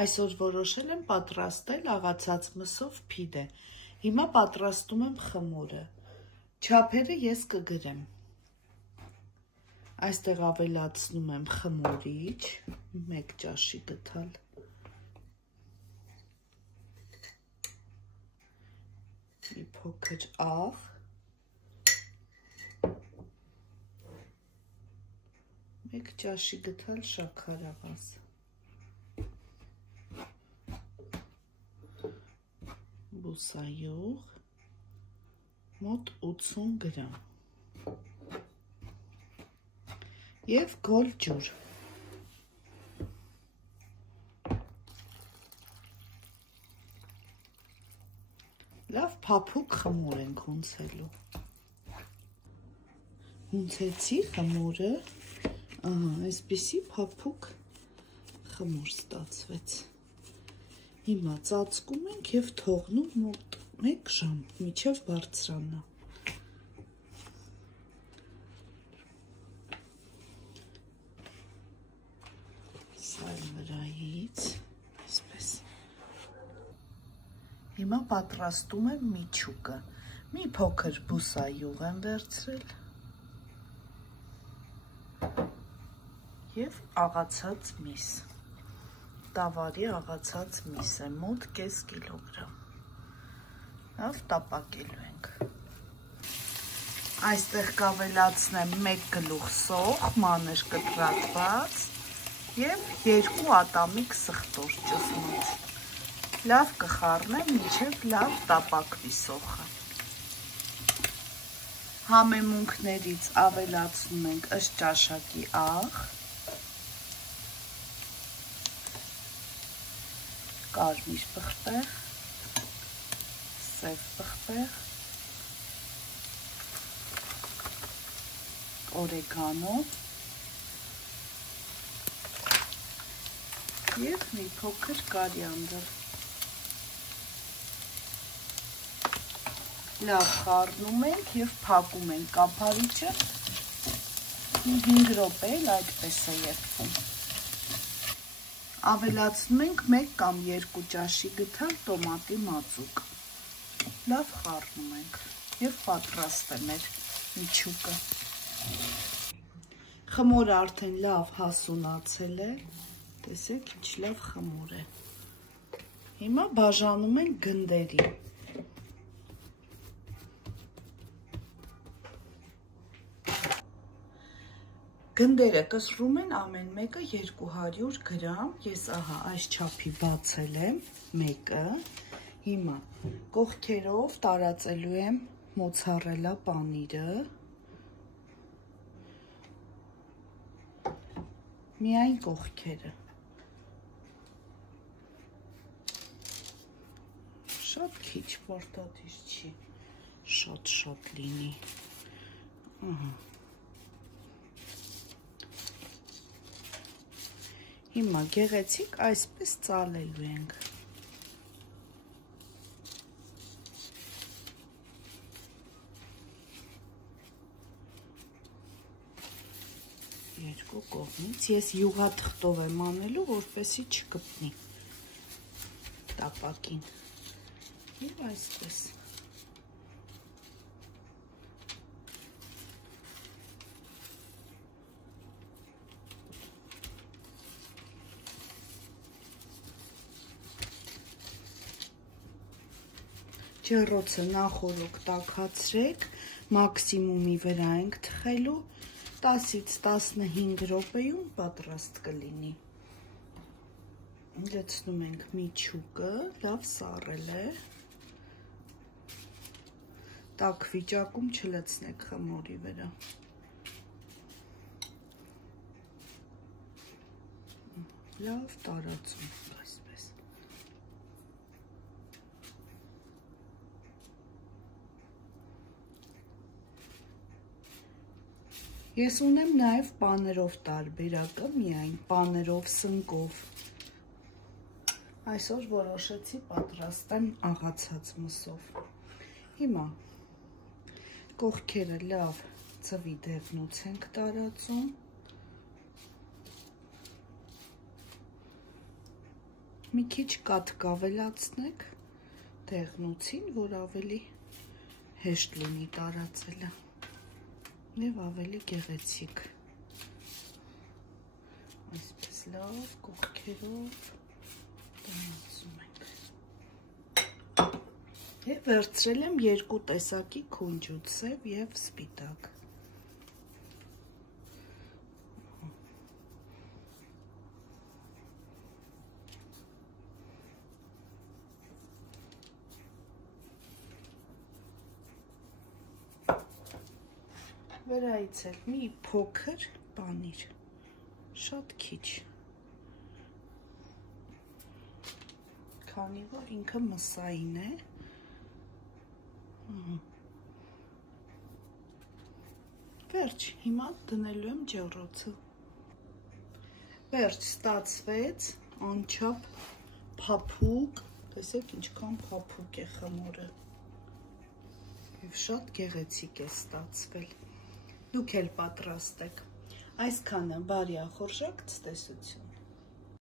Այսօր որոշել եմ պատրաստել աղացած մսով փիդե։ Հիմա պատրաստում եմ խմորը։ Չափերը ես կգրեմ։ Այստեղ ավելացնում եմ խմորիչ, 1 ճաշի գթալ։ Մի փոքր աղ, 1 ճաշի գթալ շաքարավազ։ Բուսայուղ, մոտ 80 գրամ և գոլ ջուր։ Լավ փափուկ խմոր ենք հունցելու։ Հունցեցի խմորը, այսպիսի փափուկ խմոր ստացվեց։ Հիմա ծածկում ենք և թողնում մոտ 1 ժամ, մինչև բարձրանա։ Սայլ վրայից, այսպես։ Հիմա պատրաստում եմ միջուկը։ Մի փոքր բուսայուղ եմ վերցրել և աղացած միս։ Տավարի աղացած միս է, մոտ կես կիլոգրամ։ Լավ տապակելու ենք։ Այստեղ կավելացնեմ 1 գլուխ սոխ, մանր կտրատված և 2 ատամիկ սխտոր ճզմած։ Լավ կխառնեմ, մինչև լավ տապակվի սոխը։ Համեմունքներից ավելացնում ենք ըստ ճաշակի աղ, կարմիր պղպեղ, սև պղպեղ, օրեգանո և մի փոքր կորիանդր։ Լավ խառնում ենք և փակում ենք կափարիչը, 5 րոպե էլ այդպես է երբում։ Ավելացնում ենք 1 կամ 2 ճաշի գթալ տոմատի մածուկ։ Լավ խառնում ենք և պատրաստ է մեր միջուկը։ Խմորը արդեն լավ հասունացել է, տեսեք ինչ լավ խմոր է։ Հիմա բաժանում ենք գնդերի։ Գնդերը կսրում են ամեն մեկը 200 գրամ, ես ահա այս չափի բացել եմ մեկը, հիմա կողքերով տարածելու եմ մոցարելա պանիրը, միայն կողքերը, շատ քիչ պարտադիր չի, շատ լինի, Հիմա գեղեցիկ այսպես ծալելու ենք։ Երկու կողմից ես յուղաթղթով եմ անելու, որպեսզի չկպնի տապակին։ Եվ այսպես։ Ջեռոցը նախօրոք տաքացրեք, մաքսիմումի վրա ենք թխելու, 10-ից 15 րոպեում պատրաստ կլինի։ Լցնում ենք միջուկը, լավ սառել է։ Տաք վիճակում չլցնեք խմորի վրա։ Լավ տարածում այսպես։ Ես ունեմ նաև պաներով տարբերակը, միայն պաներով, սնկով։ Այսօր որոշեցի պատրաստեմ աղացած մսով։ Հիմա կողքերը լավ ծվի դեղնուց ենք տարածում։ մի քիչ կաթ ավելացնեք դեղնուցին, որ ավելի հեշտ լինի տարածելը և ավելի գեղեցիկ։ Այսպես լավ կողքերով դրացում ենք։ Եվ վերցրել եմ երկու տեսակի քունջուց, սև և սպիտակ։ Վրայից էլ մի փոքր պանիր, շատ քիչ, քանի որ ինքը մսային է, վերջ, հիմա դնելու եմ ջեռոցը, վերջ ստացվեց, անչափ փափուկ, տեսեք ինչքան փափուկ է խմորը, և շատ գեղեցիկ է ստացվել, դուք էլ պատրաստեք, այսքանը բարի ախորժակ ցտեսություն։